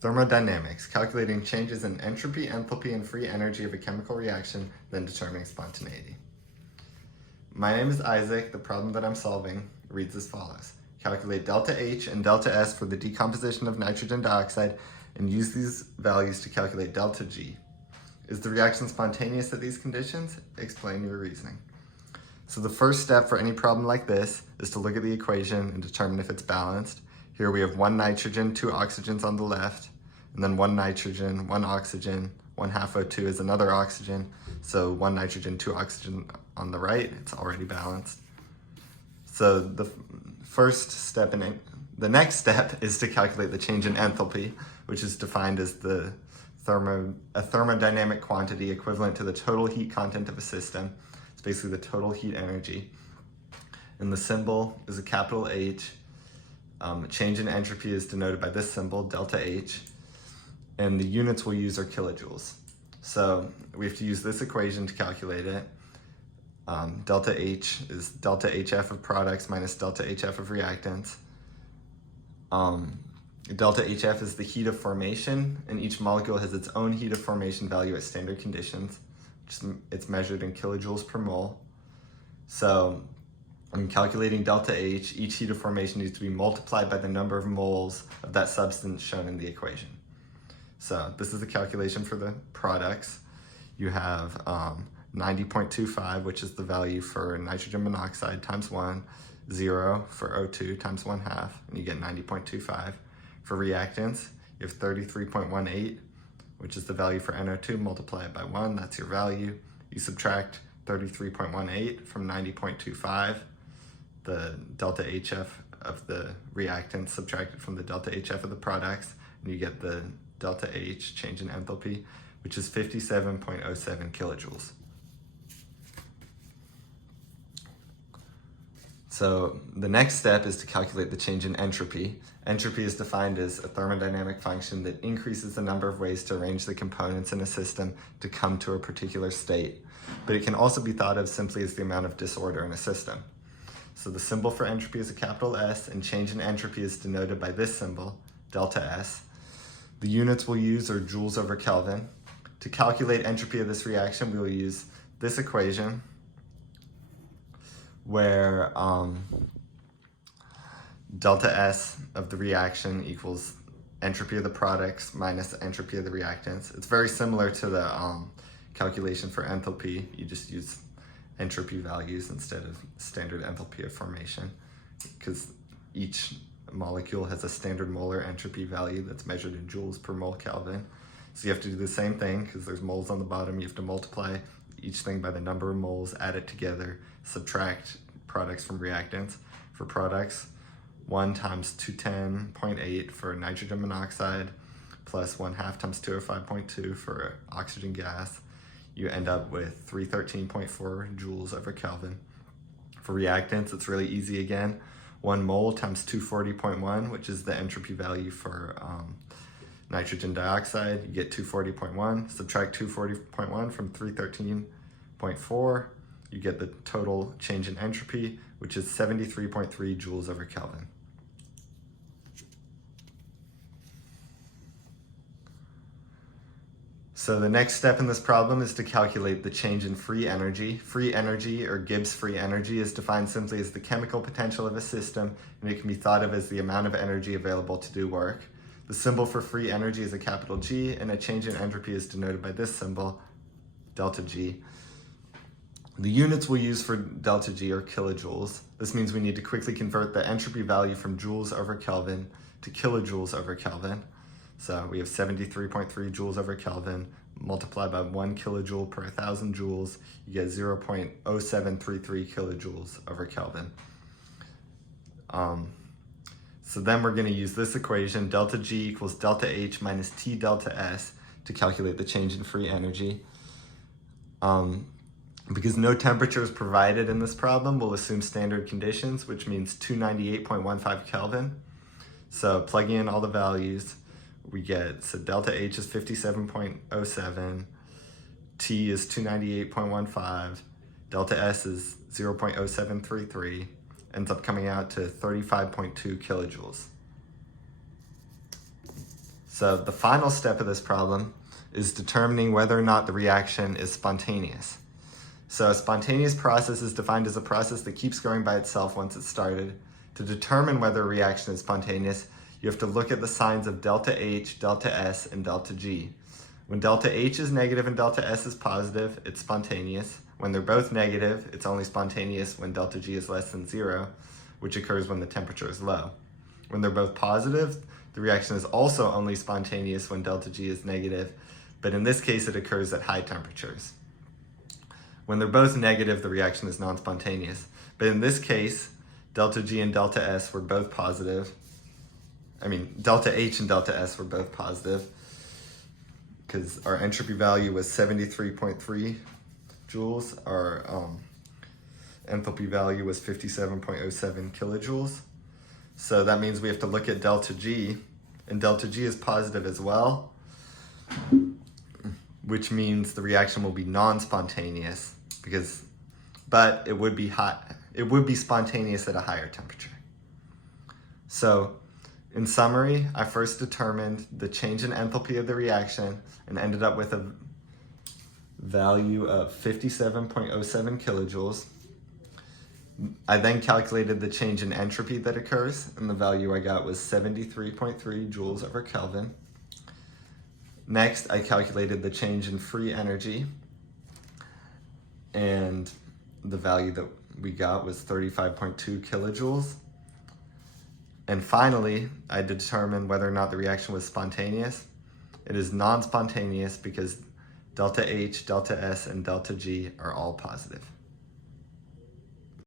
Thermodynamics, calculating changes in entropy, enthalpy, and free energy of a chemical reaction, then determining spontaneity. My name is Isaac. The problem that I'm solving reads as follows. Calculate delta H and delta S for the decomposition of nitrogen dioxide and use these values to calculate delta G. Is the reaction spontaneous at these conditions? Explain your reasoning. So the first step for any problem like this is to look at the equation and determine if it's balanced. Here we have one nitrogen, two oxygens on the left, and then one nitrogen, one oxygen, 1/2 O2 is another oxygen. So one nitrogen, two oxygen on the right, it's already balanced. So the next step is to calculate the change in enthalpy, which is defined as a thermodynamic quantity equivalent to the total heat content of a system. It's basically the total heat energy. And the symbol is a capital H. Change in entropy is denoted by this symbol, delta H. And the units we'll use are kilojoules. So we have to use this equation to calculate it. Delta H is delta HF of products minus delta HF of reactants. Delta HF is the heat of formation, and each molecule has its own heat of formation value at standard conditions. It's measured in kilojoules per mole. So when calculating delta H, each heat of formation needs to be multiplied by the number of moles of that substance shown in the equation. So this is the calculation for the products. You have 90.25, which is the value for nitrogen monoxide times 1, 0 for O2 times 1/2, and you get 90.25. For reactants, you have 33.18, which is the value for NO2, multiply it by 1, that's your value. You subtract 33.18 from 90.25, the delta HF of the reactants subtracted from the delta HF of the products, and you get the delta H, change in enthalpy, which is 57.07 kilojoules. So the next step is to calculate the change in entropy. Entropy is defined as a thermodynamic function that increases the number of ways to arrange the components in a system to come to a particular state. But it can also be thought of simply as the amount of disorder in a system. So the symbol for entropy is a capital S, and change in entropy is denoted by this symbol, delta S. The units we'll use are joules over Kelvin. To calculate entropy of this reaction, we will use this equation where delta S of the reaction equals entropy of the products minus entropy of the reactants. It's very similar to the calculation for enthalpy. You just use entropy values instead of standard enthalpy of formation, because each molecule has a standard molar entropy value that's measured in joules per mole Kelvin. So you have to do the same thing, because there's moles on the bottom. You have to multiply each thing by the number of moles, add it together, subtract products from reactants. For products, 1 times 210.8 for nitrogen monoxide plus 1/2 times 205.2 for oxygen gas. You end up with 313.4 joules over Kelvin. For reactants, it's really easy again. 1 mole times 240.1, which is the entropy value for nitrogen dioxide, you get 240.1. Subtract 240.1 from 313.4, you get the total change in entropy, which is 73.3 joules over Kelvin. So the next step in this problem is to calculate the change in free energy. Free energy, or Gibbs free energy, is defined simply as the chemical potential of a system, and it can be thought of as the amount of energy available to do work. The symbol for free energy is a capital G, and a change in entropy is denoted by this symbol, delta G. The units we'll use for delta G are kilojoules. This means we need to quickly convert the entropy value from joules over Kelvin to kilojoules over Kelvin. So we have 73.3 joules over Kelvin, multiplied by 1 kilojoule per 1,000 joules, you get 0.0733 kilojoules over Kelvin. So then we're going to use this equation, delta G equals delta H minus T delta S, to calculate the change in free energy. Because no temperature is provided in this problem, we'll assume standard conditions, which means 298.15 Kelvin. So plugging in all the values, we get, so delta H is 57.07, T is 298.15, delta S is 0.0733, ends up coming out to 35.2 kilojoules. So the final step of this problem is determining whether or not the reaction is spontaneous. So a spontaneous process is defined as a process that keeps going by itself once it's started. To determine whether a reaction is spontaneous, you have to look at the signs of delta H, delta S, and delta G. When delta H is negative and delta S is positive, it's spontaneous. When they're both negative, it's only spontaneous when delta G is less than 0, which occurs when the temperature is low. When they're both positive, the reaction is also only spontaneous when delta G is negative, but in this case it occurs at high temperatures. When they're both negative, the reaction is non-spontaneous. But in this case, delta G and delta S were both positive. Delta H and delta S were both positive because our entropy value was 73.3 joules. Our enthalpy value was 57.07 kilojoules. So that means we have to look at delta G, and delta G is positive as well, which means the reaction will be non-spontaneous but it would be hot. It would be spontaneous at a higher temperature. So in summary, I first determined the change in enthalpy of the reaction and ended up with a value of 57.07 kilojoules. I then calculated the change in entropy that occurs, and the value I got was 73.3 joules over Kelvin. Next, I calculated the change in free energy, and the value that we got was 35.2 kilojoules. And finally, I determined whether or not the reaction was spontaneous. It is non-spontaneous because delta H, delta S, and delta G are all positive.